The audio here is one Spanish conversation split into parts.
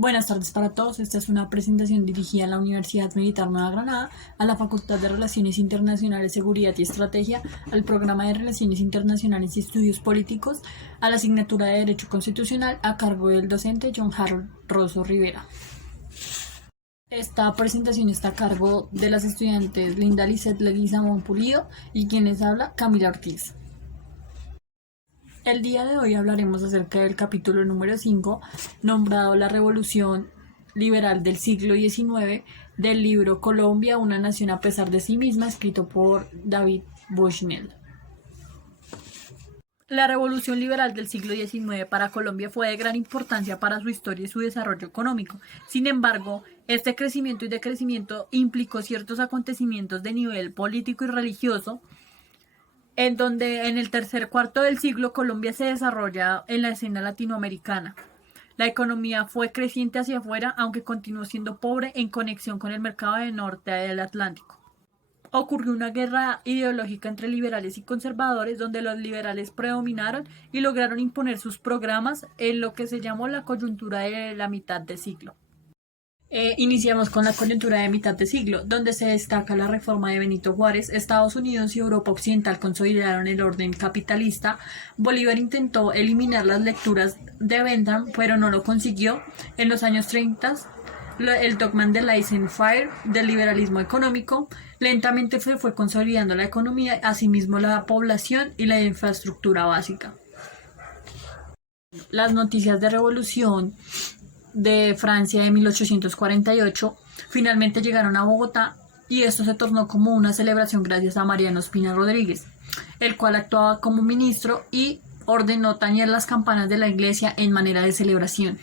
Buenas tardes para todos. Esta es una presentación dirigida a la Universidad Militar Nueva Granada, a la Facultad de Relaciones Internacionales, Seguridad y Estrategia, al Programa de Relaciones Internacionales y Estudios Políticos, a la asignatura de Derecho Constitucional a cargo del docente John Harold Rosso Rivera. Esta presentación está a cargo de las estudiantes Linda Lisset Leguizamón Pulido y quienes habla Camila Ortiz. El día de hoy hablaremos acerca del capítulo número 5, nombrado La Revolución Liberal del siglo XIX, del libro Colombia, una nación a pesar de sí misma, escrito por David Bushnell. La revolución liberal del siglo XIX para Colombia fue de gran importancia para su historia y su desarrollo económico. Sin embargo, este crecimiento y decrecimiento implicó ciertos acontecimientos de nivel político y religioso, en donde en el tercer cuarto del siglo Colombia se desarrolla en la escena latinoamericana. La economía fue creciente hacia afuera, aunque continuó siendo pobre en conexión con el mercado del norte del Atlántico. Ocurrió una guerra ideológica entre liberales y conservadores, donde los liberales predominaron y lograron imponer sus programas en lo que se llamó la coyuntura de la mitad de siglo. Iniciamos con la coyuntura de mitad de siglo, donde se destaca la reforma de Benito Juárez. Estados Unidos y Europa Occidental consolidaron el orden capitalista. Bolívar intentó eliminar las lecturas de Bentham, pero no lo consiguió. En los años 30, el dogma de laissez-faire del liberalismo económico lentamente se fue consolidando la economía, asimismo la población y la infraestructura básica. Las noticias de revolución de Francia de 1848 finalmente llegaron a Bogotá, y esto se tornó como una celebración gracias a Mariano Ospina Rodríguez, el cual actuaba como ministro y ordenó tañer las campanas de la iglesia en manera de celebración.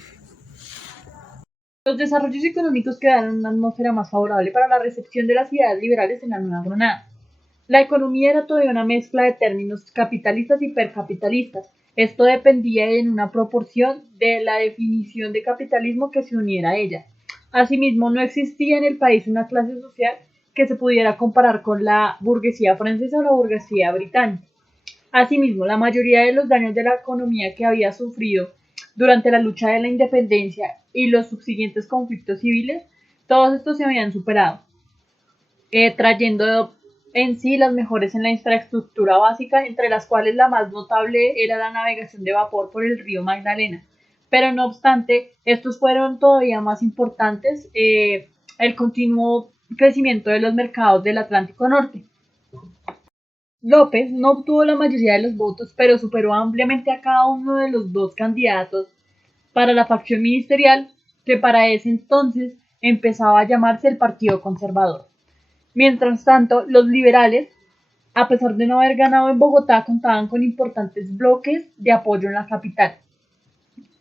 Los desarrollos económicos crearon una atmósfera más favorable para la recepción de las ideas liberales en la Nueva Granada. La economía era todavía una mezcla de términos capitalistas y hipercapitalistas. Esto dependía en una proporción de la definición de capitalismo que se uniera a ella. Asimismo, no existía en el país una clase social que se pudiera comparar con la burguesía francesa o la burguesía británica. Asimismo, la mayoría de los daños de la economía que había sufrido durante la lucha de la independencia y los subsiguientes conflictos civiles, todos estos se habían superado, trayendo en sí las mejoras en la infraestructura básica, entre las cuales la más notable era la navegación de vapor por el río Magdalena. Pero no obstante, estos fueron todavía más importantes, el continuo crecimiento de los mercados del Atlántico Norte. López no obtuvo la mayoría de los votos, pero superó ampliamente a cada uno de los dos candidatos para la facción ministerial, que para ese entonces empezaba a llamarse el Partido Conservador. Mientras tanto, los liberales, a pesar de no haber ganado en Bogotá, contaban con importantes bloques de apoyo en la capital,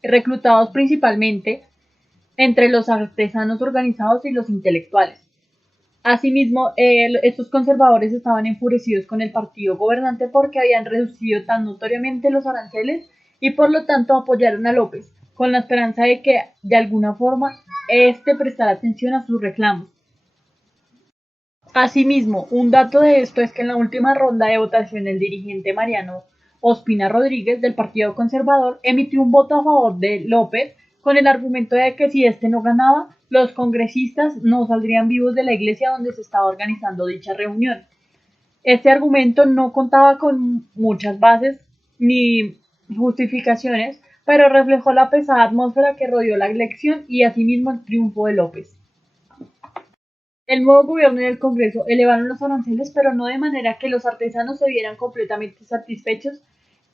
reclutados principalmente entre los artesanos organizados y los intelectuales. Asimismo, estos conservadores estaban enfurecidos con el partido gobernante porque habían reducido tan notoriamente los aranceles y por lo tanto apoyaron a López, con la esperanza de que de alguna forma éste prestara atención a sus reclamos. Asimismo, un dato de esto es que en la última ronda de votación el dirigente Mariano Ospina Rodríguez del Partido Conservador emitió un voto a favor de López con el argumento de que si este no ganaba, los congresistas no saldrían vivos de la iglesia donde se estaba organizando dicha reunión. Este argumento no contaba con muchas bases ni justificaciones, pero reflejó la pesada atmósfera que rodeó la elección y asimismo el triunfo de López. El nuevo gobierno y el Congreso elevaron los aranceles, pero no de manera que los artesanos se vieran completamente satisfechos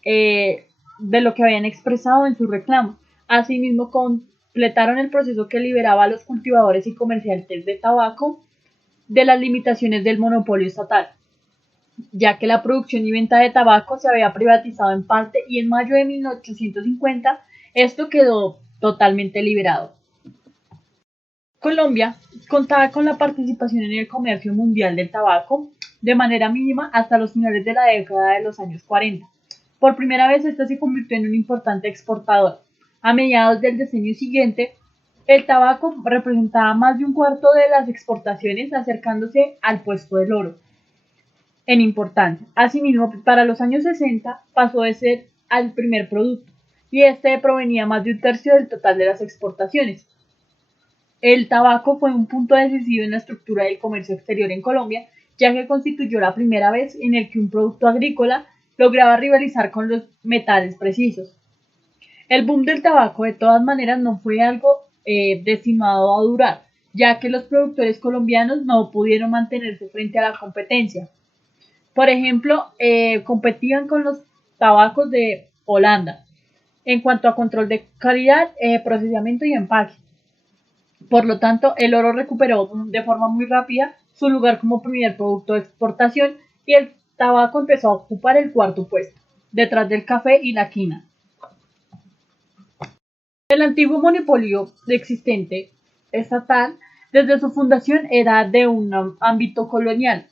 de lo que habían expresado en sus reclamos. Asimismo, completaron el proceso que liberaba a los cultivadores y comerciantes de tabaco de las limitaciones del monopolio estatal, ya que la producción y venta de tabaco se había privatizado en parte y en mayo de 1850 esto quedó totalmente liberado. Colombia contaba con la participación en el comercio mundial del tabaco de manera mínima hasta los finales de la década de los años 40. Por primera vez, este se convirtió en un importante exportador. A mediados del decenio siguiente, el tabaco representaba más de un cuarto de las exportaciones, acercándose al puesto del oro en importancia. Asimismo, para los años 60 pasó de ser al primer producto, y este provenía más de un tercio del total de las exportaciones. El tabaco fue un punto decisivo en la estructura del comercio exterior en Colombia, ya que constituyó la primera vez en el que un producto agrícola lograba rivalizar con los metales precisos. El boom del tabaco, de todas maneras, no fue algo destinado a durar, ya que los productores colombianos no pudieron mantenerse frente a la competencia. Por ejemplo, competían con los tabacos de Holanda en cuanto a control de calidad, procesamiento y empaque. Por lo tanto, el oro recuperó de forma muy rápida su lugar como primer producto de exportación y el tabaco empezó a ocupar el cuarto puesto, detrás del café y la quina. El antiguo monopolio existente estatal desde su fundación era de un ámbito colonial.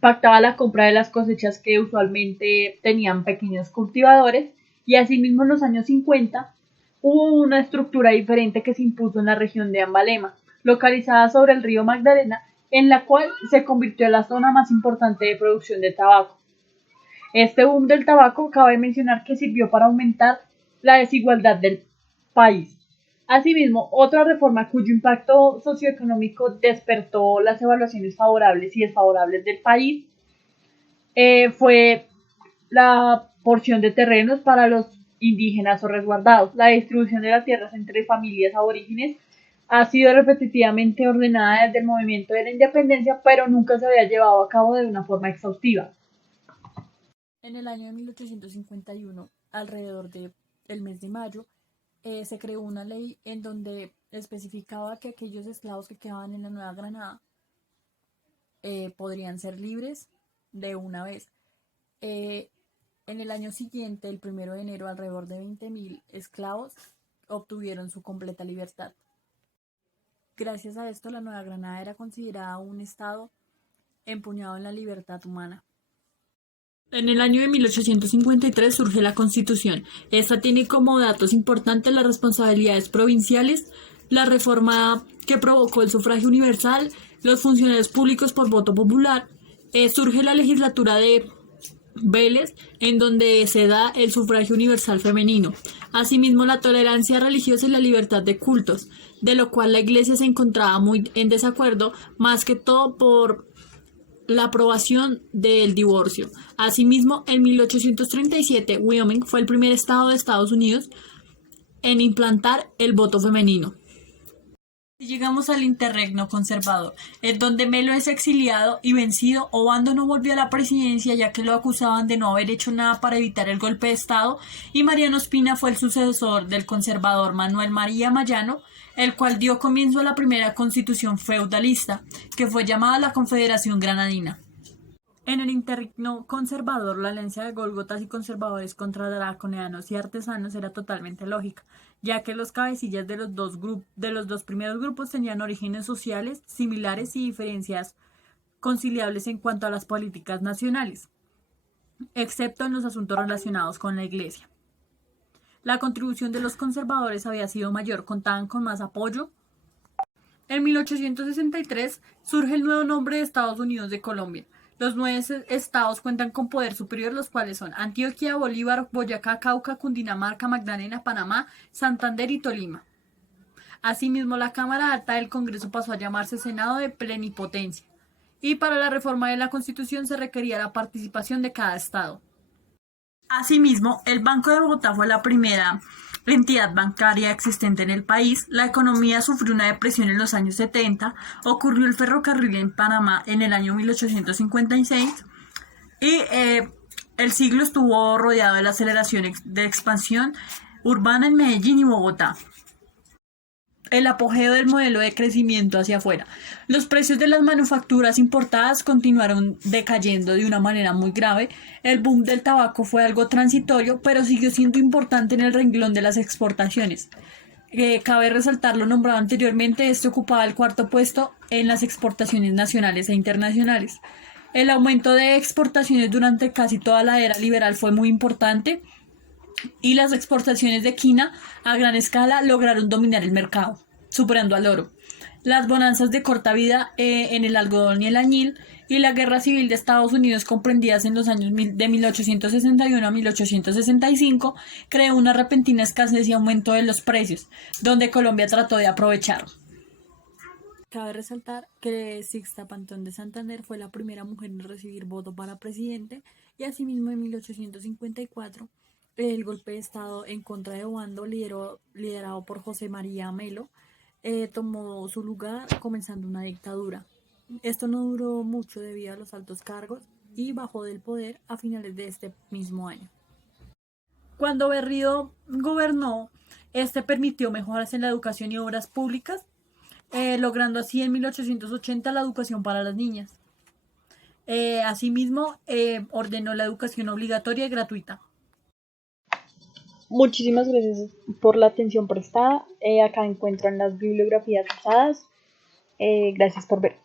Pactaba la compra de las cosechas que usualmente tenían pequeños cultivadores y asimismo en los años 50 hubo una estructura diferente que se impuso en la región de Ambalema, localizada sobre el río Magdalena, en la cual se convirtió en la zona más importante de producción de tabaco. Este boom del tabaco cabe mencionar que sirvió para aumentar la desigualdad del país. Asimismo, otra reforma cuyo impacto socioeconómico despertó las evaluaciones favorables y desfavorables del país fue la porción de terrenos para los indígenas o resguardados. La distribución de las tierras entre familias aborígenes ha sido repetitivamente ordenada desde el movimiento de la independencia, pero nunca se había llevado a cabo de una forma exhaustiva. En el año de 1851, alrededor del mes de mayo, se creó una ley en donde especificaba que aquellos esclavos que quedaban en la Nueva Granada podrían ser libres de una vez. En el año siguiente, el 1 de enero, alrededor de 20.000 esclavos obtuvieron su completa libertad. Gracias a esto, la Nueva Granada era considerada un estado empuñado en la libertad humana. En el año de 1853 surge la Constitución. Esta tiene como datos importantes las responsabilidades provinciales, la reforma que provocó el sufragio universal, los funcionarios públicos por voto popular, surge la legislatura de Vélez, en donde se da el sufragio universal femenino. Asimismo, la tolerancia religiosa y la libertad de cultos, de lo cual la Iglesia se encontraba muy en desacuerdo, más que todo por la aprobación del divorcio. Asimismo, en 1837, Wyoming fue el primer estado de Estados Unidos en implantar el voto femenino. Llegamos al interregno conservador, en donde Melo es exiliado y vencido. Obando no volvió a la presidencia ya que lo acusaban de no haber hecho nada para evitar el golpe de Estado, y Mariano Ospina fue el sucesor del conservador Manuel María Mayano, el cual dio comienzo a la primera constitución feudalista, que fue llamada la Confederación Granadina. En el interregno conservador, la alianza de gólgotas y conservadores contra draconianos y artesanos era totalmente lógica, ya que los cabecillas de los dos primeros grupos tenían orígenes sociales similares y diferencias conciliables en cuanto a las políticas nacionales, excepto en los asuntos relacionados con la Iglesia. La contribución de los conservadores había sido mayor, contaban con más apoyo. En 1863 surge el nuevo nombre de Estados Unidos de Colombia. Los 9 estados cuentan con poder superior, los cuales son Antioquia, Bolívar, Boyacá, Cauca, Cundinamarca, Magdalena, Panamá, Santander y Tolima. Asimismo, la Cámara Alta del Congreso pasó a llamarse Senado de Plenipotencia, y para la reforma de la Constitución se requería la participación de cada estado. Asimismo, el Banco de Bogotá fue la primera entidad bancaria existente en el país. La economía sufrió una depresión en los años 70, ocurrió el ferrocarril en Panamá en el año 1856 y el siglo estuvo rodeado de la aceleración de expansión urbana en Medellín y Bogotá. El apogeo del modelo de crecimiento hacia afuera. Los precios de las manufacturas importadas continuaron decayendo de una manera muy grave. El boom del tabaco fue algo transitorio, pero siguió siendo importante en el renglón de las exportaciones. Cabe resaltar lo nombrado anteriormente, este ocupaba el cuarto puesto en las exportaciones nacionales e internacionales. El aumento de exportaciones durante casi toda la era liberal fue muy importante, y las exportaciones de quina a gran escala lograron dominar el mercado, superando al oro. Las bonanzas de corta vida en el algodón y el añil y la guerra civil de Estados Unidos, comprendidas en los años de 1861 a 1865, creó una repentina escasez y aumento de los precios, donde Colombia trató de aprovechar. Cabe resaltar que Sixta Pantón de Santander fue la primera mujer en recibir voto para presidente y asimismo en 1854 el golpe de Estado en contra de Obando, liderado por José María Melo, tomó su lugar comenzando una dictadura. Esto no duró mucho debido a los altos cargos y bajó del poder a finales de este mismo año. Cuando Berrío gobernó, este permitió mejoras en la educación y obras públicas, logrando así en 1880 la educación para las niñas. Asimismo, ordenó la educación obligatoria y gratuita. Muchísimas gracias por la atención prestada. Acá encuentran las bibliografías usadas. Gracias por ver.